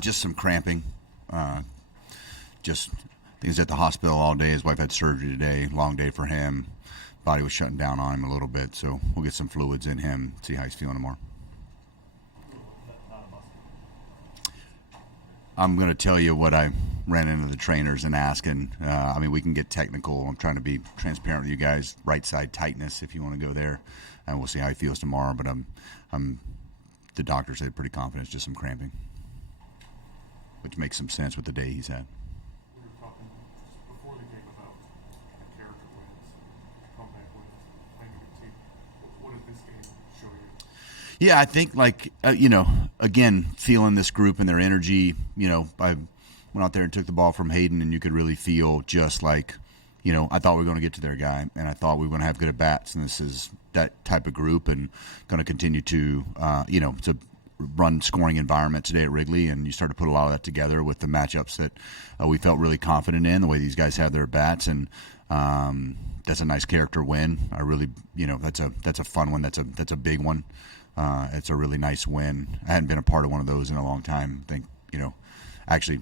Just some cramping. Uh, just I think he was at the hospital all day. His wife had surgery today. Long day for him. Body was shutting down on him a little bit, so we'll get some fluids in him. See how he's feeling tomorrow. I'm going to tell you what I ran into the trainers and asking. I mean, we can get technical. I'm trying to be transparent with you guys. Right side tightness, if you want to go there, and we'll see how he feels tomorrow. But the doctor said pretty confident it's just some cramping, which makes some sense with the day he's had. We were talking just before the game about character wins, comeback wins, playing a good team. What did this game show you? Yeah, I think again, feeling this group and their energy. I went out there and took the ball from Hayden, and you could really feel just like, I thought we were going to get to their guy, and I thought we were going to have good at bats, and this is that type of group, and going to continue to, it's a run scoring environment today at Wrigley, and you start to put a lot of that together with the matchups that we felt really confident in, the way these guys have their bats, and that's a nice character win. I really, that's a fun one. That's a big one. It's a really nice win. I hadn't been a part of one of those in a long time. I think, actually,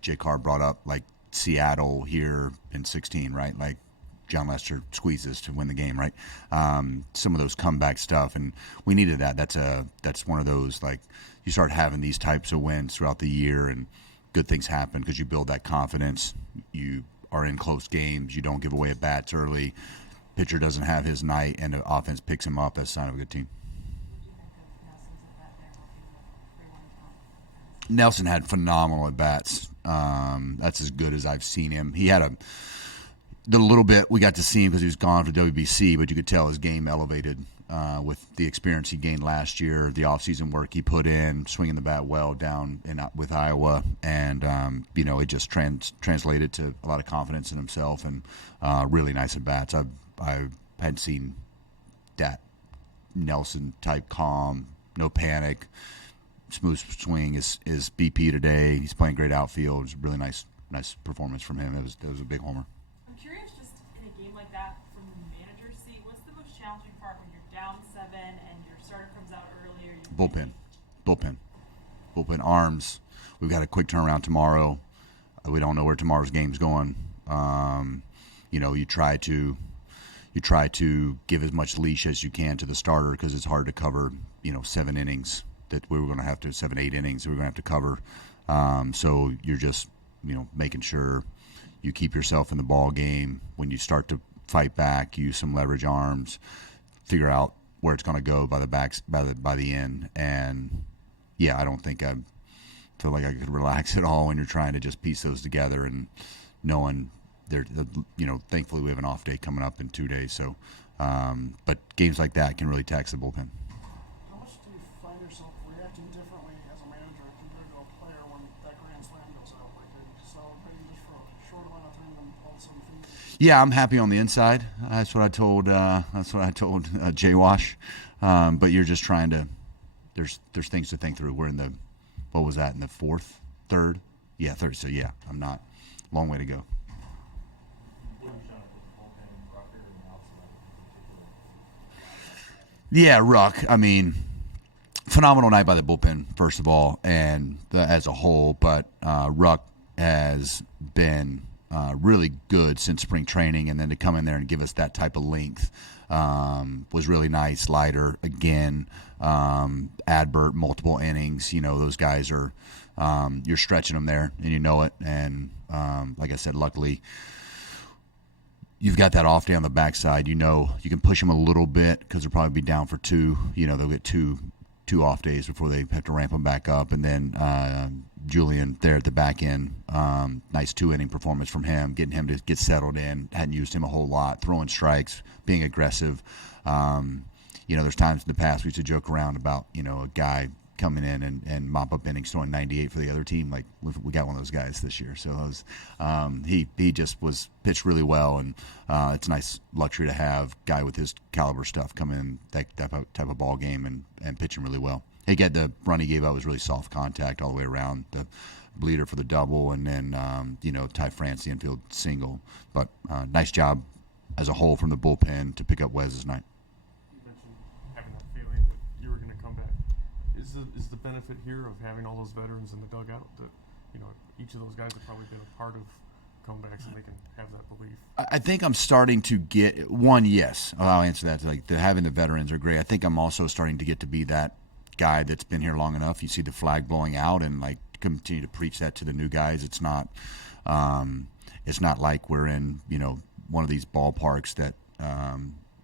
Jay Carr brought up like Seattle here in 16, right? Like John Lester squeezes to win the game, right? Some of those comeback stuff, and we needed that. That's one of those, like, you start having these types of wins throughout the year, and good things happen because you build that confidence. You are in close games. You don't give away at bats early. Pitcher doesn't have his night, and the offense picks him up as a sign of a good team. Nelson had phenomenal at bats. That's as good as I've seen him. He had the little bit we got to see him because he was gone for WBC, but you could tell his game elevated with the experience he gained last year, the offseason work he put in, swinging the bat well down with Iowa, and it just translated to a lot of confidence in himself and really nice at bats. I hadn't seen that Nelson type calm, no panic. Smooth swing is BP today. He's playing great outfield. It was a really nice performance from him. It was a big homer. I'm curious, just in a game like that, from the manager's seat, what's the most challenging part when you're down 7 and your starter comes out earlier? Bullpen arms. We've got a quick turnaround tomorrow. We don't know where tomorrow's game's going. You try to give as much leash as you can to the starter because it's hard to cover 7 innings. That we were going to have to 7-8 innings we were going to have to cover. So you're just making sure you keep yourself in the ball game. When you start to fight back, use some leverage arms, figure out where it's going to go by the end. And yeah, I don't think I feel like I could relax at all when you're trying to just piece those together and knowing thankfully we have an off day coming up in 2 days. So, but games like that can really tax the bullpen. Find yourself reacting differently as a manager compared to a player when that grand slam goes out? Like, are you celebrating just for a short amount of time and all of a sudden things? Yeah, I'm happy on the inside. That's what I told. Jay Wash. But you're just trying to. There's things to think through. We're in the, what was that, in the third? Yeah, third. So yeah, I'm not. Long way to go. Yeah, Ruck. I mean, phenomenal night by the bullpen, first of all, and as a whole. But Ruck has been really good since spring training, and then to come in there and give us that type of length was really nice. Leiter again, Adbert, multiple innings. Those guys are you're stretching them there, and you know it. And like I said, luckily, you've got that off day on the backside. You can push them a little bit because they'll probably be down for 2. They'll get two off days before they have to ramp them back up. And then Julian there at the back end, nice 2-inning performance from him, getting him to get settled in. Hadn't used him a whole lot, throwing strikes, being aggressive. There's times in the past we used to joke around about, a guy coming in and mop up innings, throwing 98 for the other team. Like, we got one of those guys this year. So it was, he just was pitched really well, and it's a nice luxury to have guy with his caliber stuff come in that type of ball game and pitching really well. The run he gave out was really soft contact all the way around. The bleeder for the double, and then Ty France the infield single. But nice job as a whole from the bullpen to pick up Wes's night. You mentioned having that feeling that you were going to come back. is the benefit here of having all those veterans in the dugout that, you know, each of those guys have probably been a part of comebacks and they can have that belief? I think I'm starting to get one. Yes, I'll answer that. Like having the veterans are great. I think I'm also starting to get to be that guy that's been here long enough. You see the flag blowing out, and like continue to preach that to the new guys. It's not like we're in, you know, one of these ballparks that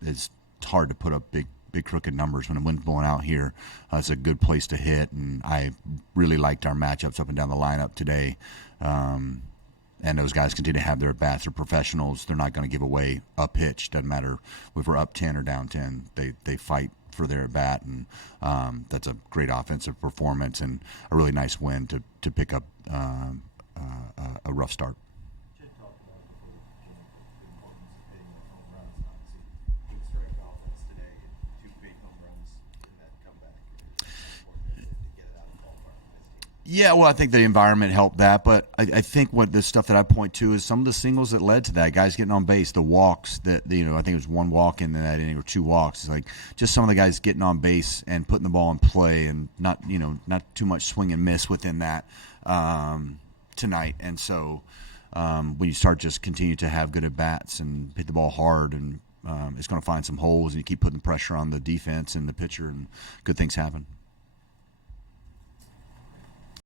it's hard to put up big crooked numbers. When the wind's blowing out here, it's a good place to hit, and I really liked our matchups up and down the lineup today. And those guys continue to have their at-bats. They're professionals. They're not going to give away a pitch. Doesn't matter if we're up 10 or down 10. They fight for their at-bat, and that's a great offensive performance and a really nice win to pick up a rough start. Jay talked about before the game the importance of hitting the home runs. Obviously, good strike offense today, and 2 big home runs in that comeback. It's important to get it out of the ballpark for this team. Yeah, well, I think the environment helped that, but I think what the stuff that I point to is some of the singles that led to that, guys getting on base, the walks that, you know, I think it was 1 walk in that inning or 2 walks. It's like just some of the guys getting on base and putting the ball in play, and not too much swing and miss within that tonight. And so when you start just continue to have good at bats and hit the ball hard, and it's going to find some holes, and you keep putting pressure on the defense and the pitcher, and good things happen.